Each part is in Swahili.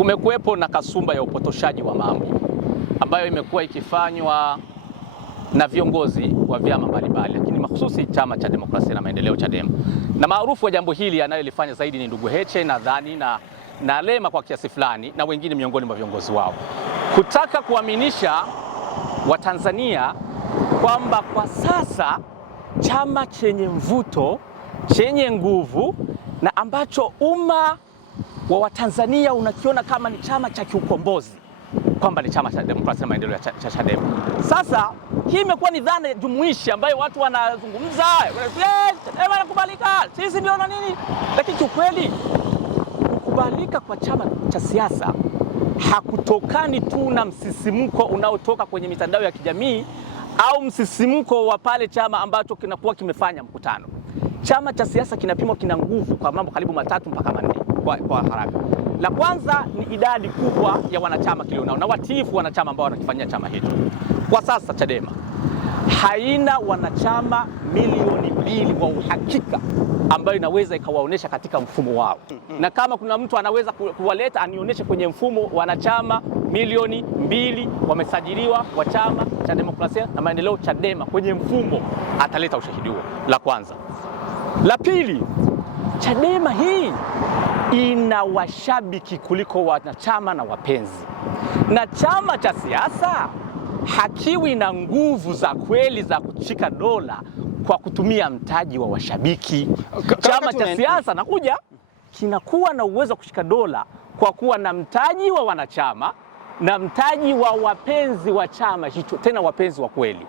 Kumekuwepo na kasumba ya upotoshaji wa mambo ambayo imekuwa ikifanywa na viongozi wa vyama mbalimbali, lakini mahususi Chama cha Demokrasia na Maendeleo Chadema, na maarufu wa jambo hili anayolifanya zaidi ni ndugu Heche nadhani na Lema kwa kiasi fulani na wengine miongoni mwa viongozi wao, kutaka kuaminisha Watanzania kwamba kwa sasa chama chenye mvuto, chenye nguvu na ambacho umma wa Watanzania unakiona kama ni chama cha kiukombozi kwamba ni Chama cha Demokrasia na Maendeleo cha Chadema. Sasa hii imekuwa ni dhana jumuishi ambayo watu wanazungumza, Chadema inakubalika, sisi ndio na nini, lakini kiukweli kukubalika kwa chama cha siasa hakutokani tu na msisimko unaotoka kwenye mitandao ya kijamii au msisimko wa pale chama ambacho kinakuwa kimefanya mkutano. Chama cha siasa kinapimwa, kina nguvu kwa mambo karibu 3 mpaka 4 kwa haraka. La kwanza ni idadi kubwa ya wanachama kilionao na watiifu wanachama ambao wanakifanyia chama hicho. Kwa sasa Chadema haina wanachama milioni 2 wa uhakika ambayo inaweza ikawaonesha katika mfumo wao. Na kama kuna mtu anaweza kuwaleta anionyeshe kwenye mfumo wanachama milioni 2 wamesajiliwa wa Chama cha Demokrasia na Maendeleo Chadema kwenye mfumo, ataleta ushahidi huo. La kwanza. La pili, Chadema hii ina washabiki kuliko wanachama na wapenzi, na chama cha siasa hakiwi na nguvu za kweli za kushika dola kwa kutumia mtaji wa washabiki. Chama cha siasa nakuja kinakuwa na uwezo wa kushika dola kwa kuwa na mtaji wa wanachama na mtaji wa wapenzi wa chama hicho, tena wapenzi wa kweli.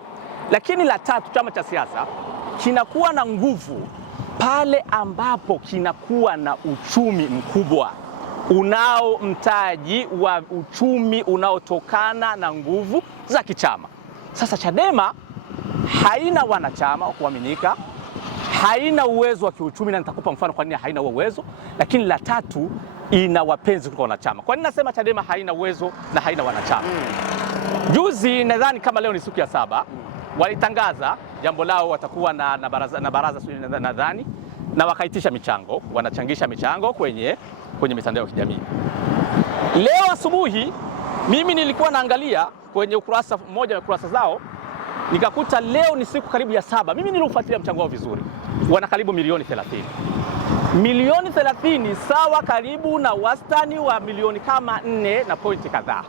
Lakini la tatu, chama cha siasa kinakuwa na nguvu pale ambapo kinakuwa na uchumi mkubwa unao mtaji wa uchumi unaotokana na nguvu za kichama. Sasa Chadema haina wanachama wa kuaminika, haina uwezo wa kiuchumi, na nitakupa mfano kwa nini haina huo uwezo. Lakini la tatu, ina wapenzi kuliko wanachama. Kwa nini nasema Chadema haina uwezo na haina wanachama? Juzi nadhani kama leo ni siku ya 7 walitangaza jambo lao, watakuwa na baraza nadhani, na wakaitisha michango, wanachangisha michango kwenye mitandao ya kijamii. Leo asubuhi mimi nilikuwa naangalia kwenye ukurasa mmoja wa kurasa zao, nikakuta leo ni siku karibu ya 7. Mimi niliufuatilia mchango wao vizuri, wana karibu milioni 30. Milioni 30 sawa karibu na wastani wa milioni kama 4 na pointi kadhaa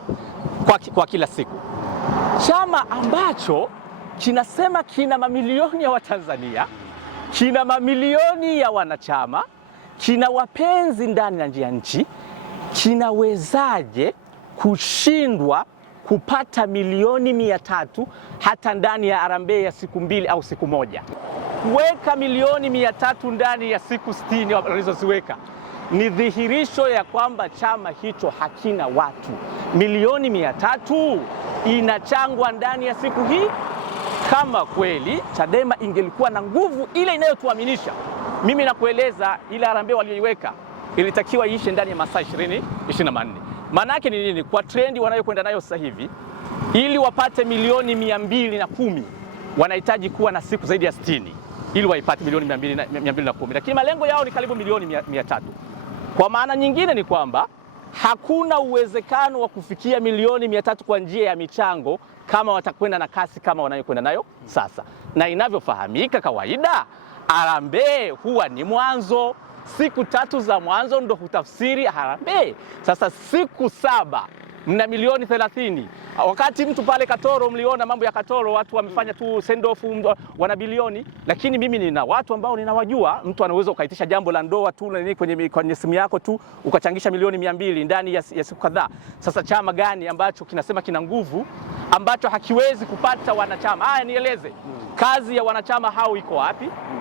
kwa kila siku. Chama ambacho kinasema kina mamilioni ya Watanzania, kina mamilioni ya wanachama, kina wapenzi ndani na nje ya nchi, kinawezaje kushindwa kupata milioni 300 hata ndani ya harambee ya siku 2 au siku 1? Kuweka milioni 300 ndani ya siku 60 walizoziweka ni dhihirisho ya kwamba chama hicho hakina watu. Milioni 300 inachangwa ndani ya siku hii. Kama kweli Chadema ingelikuwa na nguvu ile inayotuaminisha, mimi nakueleza ile harambee walioiweka ilitakiwa iishe ndani ya masaa 24. Maana yake ni nini? Kwa trendi wanayokwenda nayo sasa hivi, ili wapate milioni 210 wanahitaji kuwa na siku zaidi ya 60 ili waipate milioni 210, lakini malengo yao ni karibu milioni 300. Kwa maana nyingine ni kwamba hakuna uwezekano wa kufikia milioni 300 kwa njia ya michango kama watakwenda na kasi kama wanayokwenda nayo sasa. Na inavyofahamika kawaida, harambee huwa ni mwanzo. Siku 3 za mwanzo ndo hutafsiri harambee. Sasa siku 7 mna milioni 30. Wakati mtu pale Katoro, mliona mambo ya Katoro, watu wamefanya tu send off, wana bilioni. Lakini mimi nina watu ambao ninawajua, mtu anaweza ukaitisha jambo la ndoa tu kwenye simu yako tu ukachangisha milioni 200 ndani ya siku kadhaa. Sasa chama gani ambacho kinasema kina nguvu ambacho hakiwezi kupata wanachama? Haya, nieleze, kazi ya wanachama hao iko wapi?